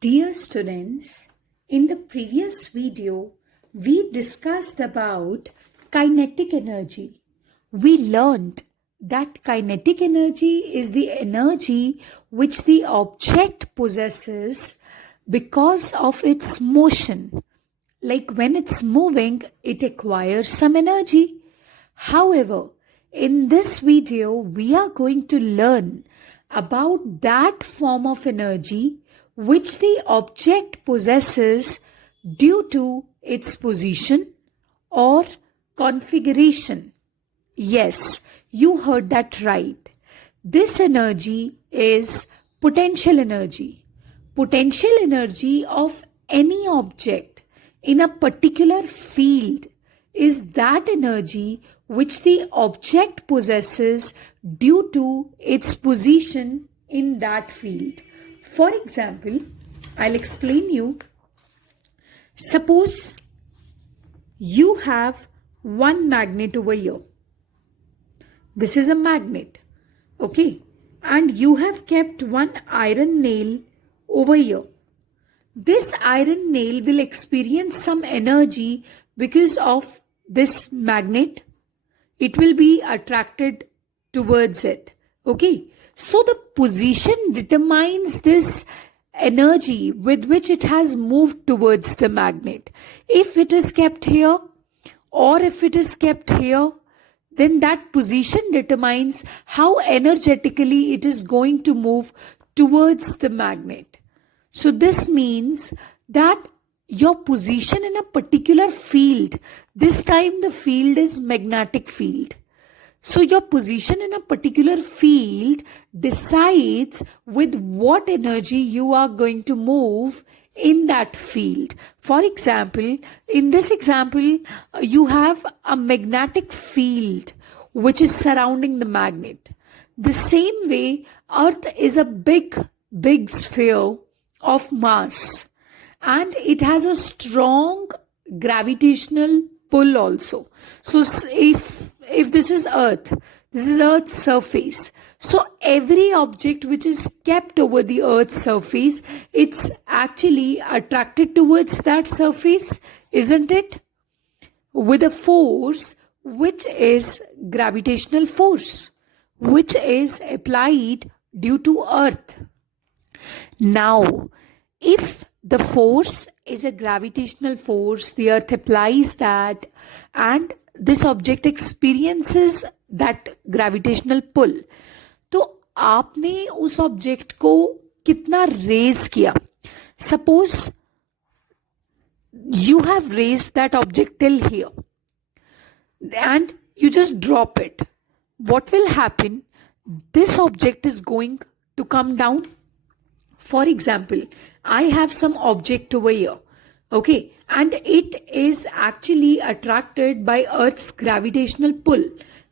Dear students, in the previous video, we discussed about kinetic energy. We learned that kinetic energy is the energy which the object possesses because of its motion. Like when it's moving, it acquires some energy. However, in this video, we are going to learn about that form of energy which the object possesses due to its position or configuration. Yes, you heard that right. This energy is potential energy. Potential energy of any object in a particular field is that energy which the object possesses due to its position in that field. For example, I'll explain you. Suppose you have one magnet over here. This is a magnet, okay? And you have kept one iron nail over here. This iron nail will experience some energy because of this magnet. It will be attracted towards it, okay? So the position determines this energy with which it has moved towards the magnet. If it is kept here or if it is kept here, then that position determines how energetically it is going to move towards the magnet. So this means that your position in a particular field, this time the field is magnetic field. So your position in a particular field decides with what energy you are going to move in that field. For example, in this example, you have a magnetic field which is surrounding the magnet. The same way, Earth is a big sphere of mass and it has a strong gravitational pull also. So if this is Earth, this is Earth's surface. So every object which is kept over the Earth's surface, it's actually attracted towards that surface, isn't it? With a force which is gravitational force, which is applied due to Earth. Now, if the force is a gravitational force, the Earth applies that and this object experiences that gravitational pull. तो आपने उस object को कितना raise किया? Suppose you have raised that object till here and you just drop it. What will happen? This object is going to come down. For example, I have some object over here, okay, and it is actually attracted by Earth's gravitational pull.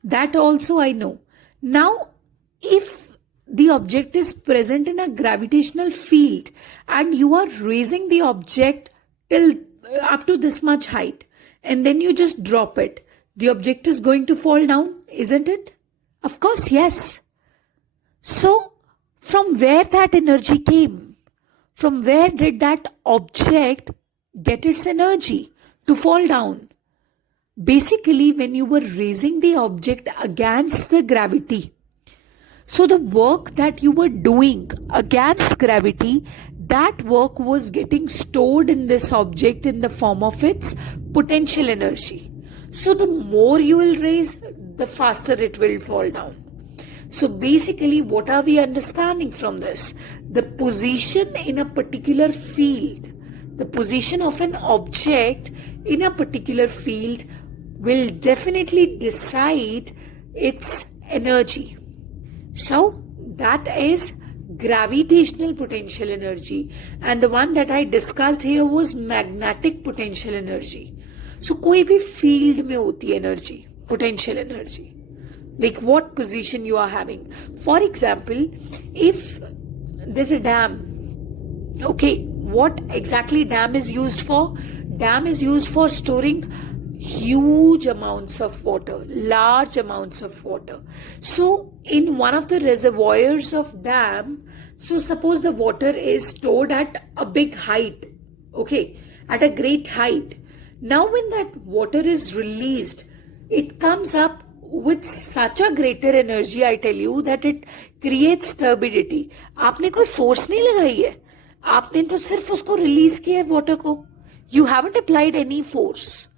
That also I know. Now, if the object is present in a gravitational field and you are raising the object till up to this much height and then you just drop it, the object is going to fall down, isn't it? Of course, yes. So, from where that energy came? From where did that object get its energy to fall down? Basically, when you were raising the object against the gravity, so the work that you were doing against gravity, that work was getting stored in this object in the form of its potential energy. So the more you will raise, the faster it will fall down. So basically, what are we understanding from this? The position in a particular field, the position of an object in a particular field will definitely decide its energy. So that is gravitational potential energy, and the one that I discussed here was magnetic potential energy. So कोई भी field में होती है energy, potential energy. Like what position you are having. For example, if there's a dam, okay, what exactly dam is used for? Dam is used for storing huge amounts of water, large amounts of water. So in one of the reservoirs of dam, So suppose the water is stored at a big height, okay, at a great height. Now when that water is released, it comes up with such a greater energy, I tell you, that it creates turbidity. आपने कोई force नहीं लगाई है, आपने तो सिर्फ उसको release किया है water को. You haven't applied any force.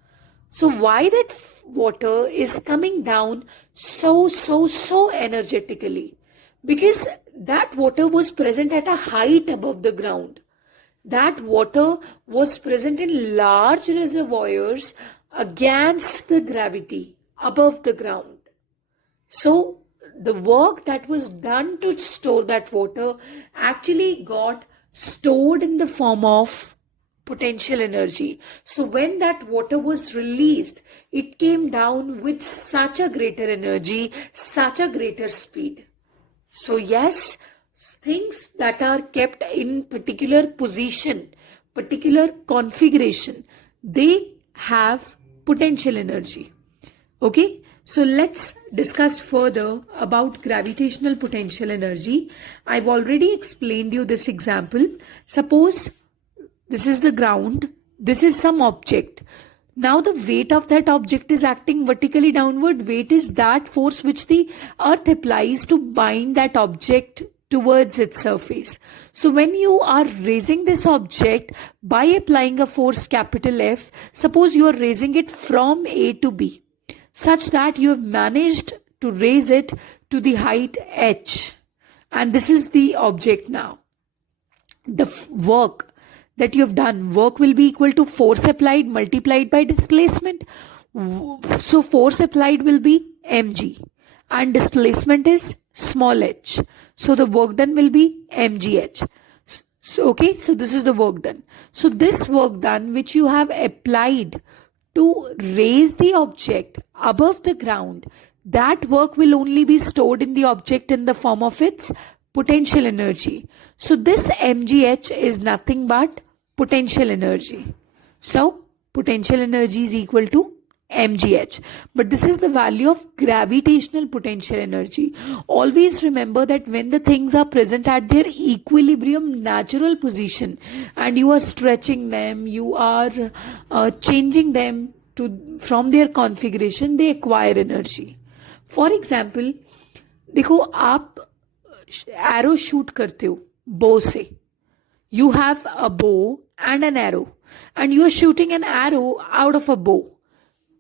So why that water is coming down so energetically? Because that water was present at a height above the ground. That water was present in large reservoirs against the gravity above the ground. So the work that was done to store that water actually got stored in the form of potential energy. So when that water was released, it came down with such a greater energy, such a greater speed. So yes, things that are kept in particular position, particular configuration, they have potential energy. Okay, so let's discuss further about gravitational potential energy. I've already explained you this example. Suppose this is the ground, this is some object. Now the weight of that object is acting vertically downward. Weight is that force which the earth applies to bind that object towards its surface. So when you are raising this object by applying a force capital F, suppose you are raising it from A to B, such that you have managed to raise it to the height h. And this is the object now. The work that you have done, work will be equal to force applied multiplied by displacement. So force applied will be mg and displacement is small h. So the work done will be mgh. So okay, so this is the work done. So this work done which you have applied to raise the object above the ground, that work will only be stored in the object in the form of its potential energy. So this mgh is nothing but potential energy. So potential energy is equal to mgh. But this is the value of gravitational potential energy. Always remember that when the things are present at their equilibrium natural position and you are stretching them, you are changing them from their configuration, they acquire energy. For example, देखो आप arrow shoot करते हो bow से. You have a bow and an arrow and you are shooting an arrow out of a bow.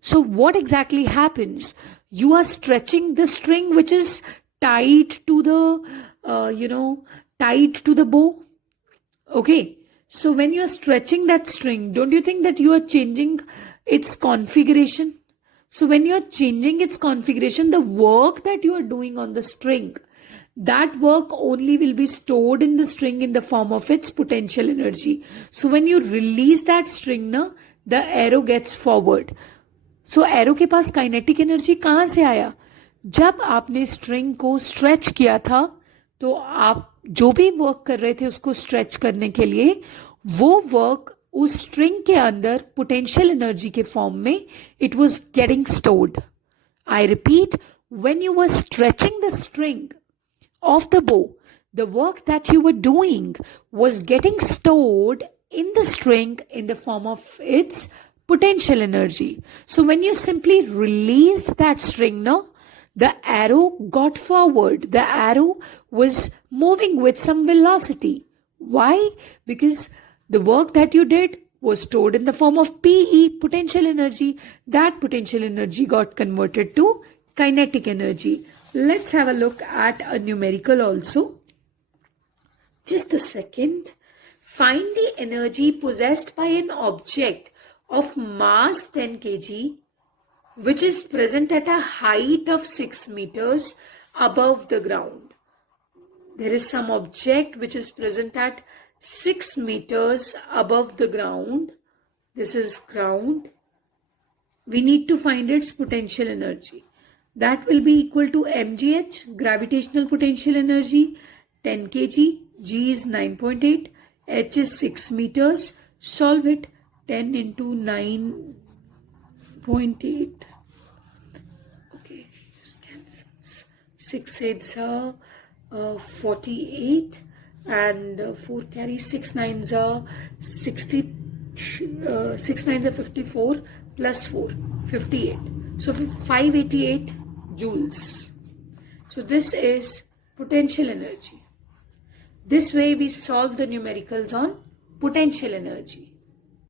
So what exactly happens? You are stretching the string which is tied to the, tied to the bow. Okay. So when you are stretching that string, don't you think that you are changing its configuration? So when you are changing its configuration, the work that you are doing on the string, that work only will be stored in the string in the form of its potential energy. So when you release that string, the arrow gets forward. So arrow के पास kinetic energy कहाँ से आया? जब आपने string को stretch किया था, तो आप जो भी work कर रहे थे उसको stretch करने के लिए, वो work उस string के अंदर potential energy के form में it was getting stored. I repeat, when you were stretching the string of the bow, the work that you were doing was getting stored in the string in the form of its potential energy. So when you simply released that string, the arrow got forward. The arrow was moving with some velocity. Why? Because the work that you did was stored in the form of PE, potential energy. That potential energy got converted to kinetic energy. Let's have a look at a numerical also. Just a second. Find the energy possessed by an object of mass 10 kg which is present at a height of 6 meters above the ground. There is some object which is present at 6 meters above the ground. This is ground. We need to find its potential energy. That will be equal to mgh, gravitational potential energy, 10 kg, g is 9.8, h is 6 meters. Solve it. 10 into 9.8. Okay, just cancel. 6 8s are 48 and 4 carries 6 nines are 60, 6 nines are 54 plus 4, 58. So 588 joules. So this is potential energy. This way we solve the numericals on potential energy.